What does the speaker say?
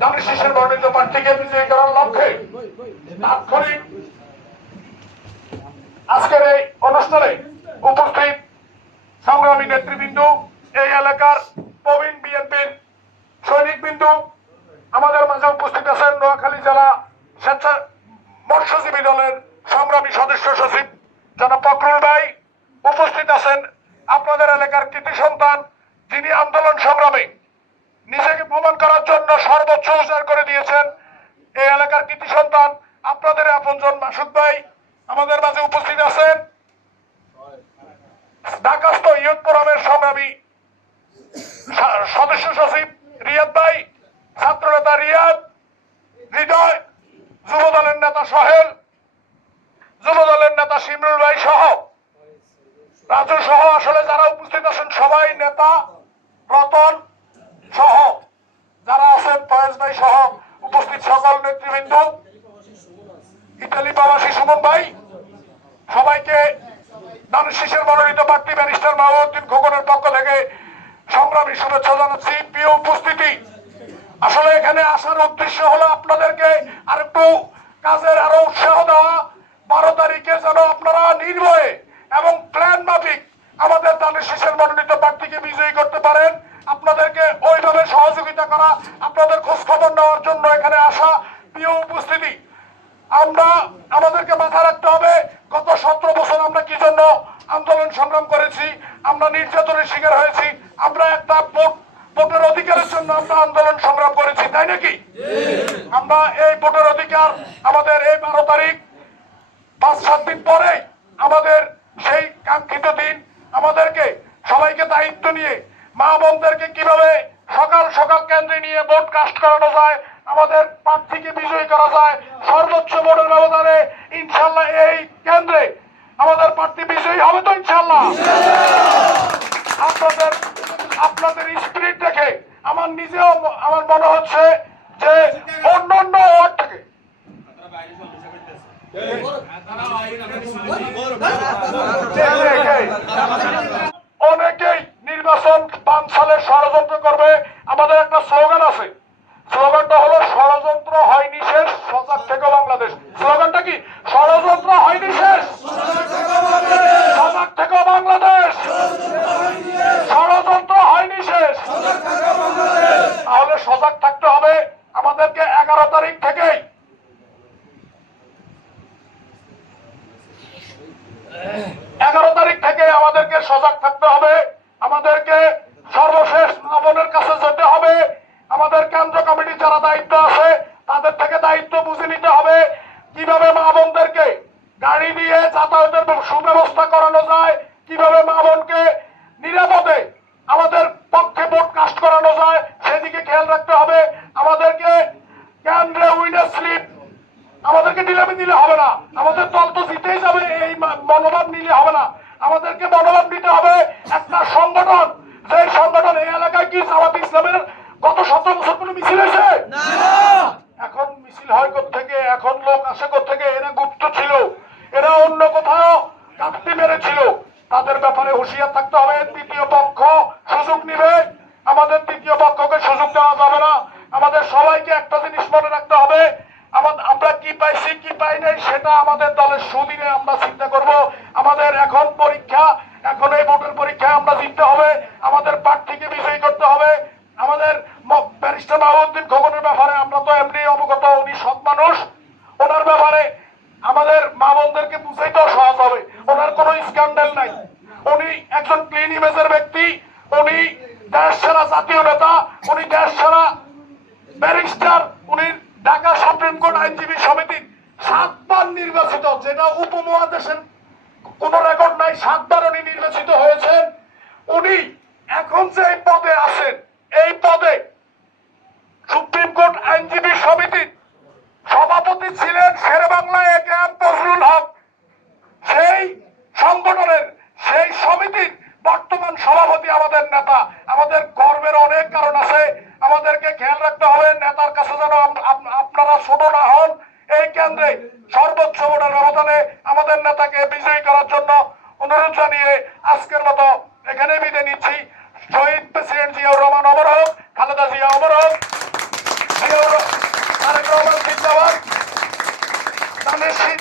ধানের শীষের মনোনীত প্রার্থীকে বিজয়ী করার লক্ষ্যে তাৎক্ষণিক আজকের এই অনুষ্ঠানে উপস্থিত সংগ্রামী নেতৃবৃন্দ, এই এলাকার প্রবীণ বিএনপির সৈনিকবৃন্দ, আমাদের মাঝে উপস্থিত আছেন নোয়াখালী জেলা স্বেচ্ছা মৎস্যজীবী দলের সংগ্রামী সদস্য সচিব জনাব ফখরুল ভাই, উপস্থিত আছেন আপনাদের এলাকার কৃতি সন্তান যিনি আন্দোলন সংগ্রামে নিজেকে প্রমাণ করার জন্য সর্বোচ্চ উজাড় করে দিয়েছেন, এই এলাকার কৃতি সন্তান আপনাদের আপনজন মাসুদ ভাই আমাদের মাঝে উপস্থিত আছেন। ঢাকাস্থ ইয়ুথ ফোরামের সংগ্রামী সদস্য সচিব রিয়াদ ভাই, ছাত্র নেতা রিয়াদ, হৃদয়, যুব দলের নেতা সোহেল, যুব দলের নেতা শিমরুল ভাই সহ রাজু সহ আসলে যারা উপস্থিত আছেন সবাই, নেতা রতন সহ যারা আছেন, ফয়েজ ভাই সহ উপস্থিত সকল নেতৃবৃন্দ, ইতালি প্রবাসী সুমন ভাই, সবাইকে ধানের শীষের মনোনীত প্রার্থী ব্যারিস্টার মাহবুবউদ্দিন খোকনের পক্ষ থেকে সংগ্রামী শুভেচ্ছা জানাচ্ছি। প্রিয় উপস্থিতি, আসলে এখানে আসার উদ্দেশ্য হলো আপনাদেরকে আরেকটু কাজের আরো উৎসাহ দেওয়া। 12 তারিখে যেন আপনারা নির্ভয়ে এবং প্ল্যান মাফিক আমাদের ধানের শীষের মনোনীত প্রার্থীকে বিজয়ী করতে পারেন, আপনাদেরকে ওইভাবে সহযোগিতা করা, আপনাদের খোঁজ খবর নেওয়ার জন্য এখানে আসা। প্রিয় উপস্থিতি, আমরা আমাদেরকে মাথায় রাখতে হবে গত 17 বছর আমরা কি জন্য আন্দোলন সংগ্রাম করেছি, আমরা নির্যাতনের শিকার হয়েছি, আমরা একটা ভোটের অধিকারের জন্য আমরা আন্দোলন সংগ্রাম করেছি, তাই নাকি? আমরা এই ভোটের অধিকার আমাদের এই 12 তারিখ 5-7 দিন পরে আমাদের সেই কাঙ্ক্ষিত দিন, আমাদেরকে সবাইকে দায়িত্ব নিয়ে মা বোনদেরকে কিভাবে সকাল সকাল কেন্দ্রে নিয়ে ভোট কাস্ট করানো যায়, আমাদের প্রার্থীকে বিজয়ী করা যায় সর্বোচ্চ ভোটের ব্যবধানে। ইনশাল্লাহ এই কেন্দ্রে আমাদের প্রার্থী বিজয়ী হবে তো ইনশাল্লাহ। আপনাদের স্পিরিট দেখে আমার নিজেও আমার মনে হচ্ছে যে অন্যান্য ওয়ার্ড থেকে অনেকেই নির্বাচন বানচালের ষড়যন্ত্র করবে। আমাদের একটা স্লোগান আছে, স্লোগানটা হলো ষড়যন্ত্র হয়নি শেষ, সজাগ থেকে বাংলাদেশ। স্লোগানটা কি? ষড়যন্ত্র হয়নি শেষ, সজাগ থেকে বাংলাদেশ। ষড়যন্ত্র হয়নি শেষ, তাহলে সজাগ থাকতে হবে। আমাদেরকে 11 তারিখ থেকেই আমাদেরকে সজাগ থাকতে হবে। আমাদেরকে সর্বশেষ মামনের কাছে যেতে হবে। আমাদের কেন্দ্র কমিটি যারা দায়িত্ব আছে তাদের থেকে দায়িত্ব বুঝে নিতে হবে কিভাবে মা বোনদেরকে গাড়ি দিয়ে যাতায়াতের সুব্যবস্থা করানো যায়, কিভাবে মা বোনকে নিরাপদে আমাদের পক্ষে ভোট কাস্ট করানো যায় সেদিকে খেয়াল রাখতে হবে। আমাদেরকে কেন্দ্রে উইনার স্লিপ আমাদেরকে ঢিলামি দিলে হবে না, আমাদের দল তো জিতেই যাবে এই মনোভাব নিলে হবে না। আমাদেরকে মনোভাব নিতে হবে একটা সংগঠন, যে সংগঠন এই এলাকায় কি জামাত ইসলামের গত 17 বছর কোনো মিছিল হয়েছে? এখন মিছিল হয় কোত্থেকে, এখন লোক আসে কোত্থেকে? এরা গুপ্ত ছিল, এরা অন্য কোথাও কাটতি মেরেছিল। তাদের ব্যাপারে হুঁশিয়ার থাকতে হবে। তৃতীয় পক্ষ সুযোগ নিবে, আমাদের তৃতীয় পক্ষকে সুযোগ দেওয়া যাবে না। আমাদের সবাইকে একটা জিনিস মনে রাখতে হবে, আমরা কি পাইছি কি পাই নাই সেটা আমাদের দলের সুদিনে আমরা চিন্তা করব। আমাদের এখন পরীক্ষা, এখন এই ভোটের পরীক্ষায় আমরা জিততে হবে, আমাদের প্রার্থীকে বিজয়ী করতে হবে। আমাদের ব্যারিস্টার মাহবুবউদ্দিন খোকনের ব্যাপারে আমরা তো এমনি অবগত, উনি সৎ মানুষ, ওনার ব্যাপারে আমাদের মা বোনদেরকে বুঝাইতেও সহজ হবে। ওনার কোনো স্ক্যান্ডাল নাই, উনি একজন ক্লিন ইমেজের ব্যক্তি, উনি দেশ সেরা জাতীয় নেতা, উনি দেশ সেরা ব্যারিস্টার, উনি ঢাকা সুপ্রিম কোর্ট আইনজীবী সমিতির 7 বার নির্বাচিত, যেটা উপমহাদেশের কোন রেকর্ড নাই। 7 বার উনি নির্বাচিত হয়েছেন। উনি এখন যে পদে আছেন, এই পদে সুপ্রিম কোর্ট আইনজীবী সমিতির সভাপতি ছিলেন শেরেবাংলা একেএম ফজলুল হক। সেই সংগঠনের সেই সমিতির বর্তমান সভাপতি আমাদের নেতা। আমাদের গর্বের অনেক কারণ আছে, আমাদেরকে খেয়াল রাখতে হবে নেতার কাছে যেন আপনারা ছোট না হন। এই কেন্দ্রে সর্বোচ্চ ভোটের ব্যবধানে আমাদের নেতাকে বিজয়ী করার জন্য অনুরোধ জানিয়ে আজকের মতো এখানে বিদায় নিচ্ছি। শহীদ প্রেসিডেন্ট জিয়াউর রহমান অমর হোক, খালেদা জিয়া অমর হোক। নিশ্চিত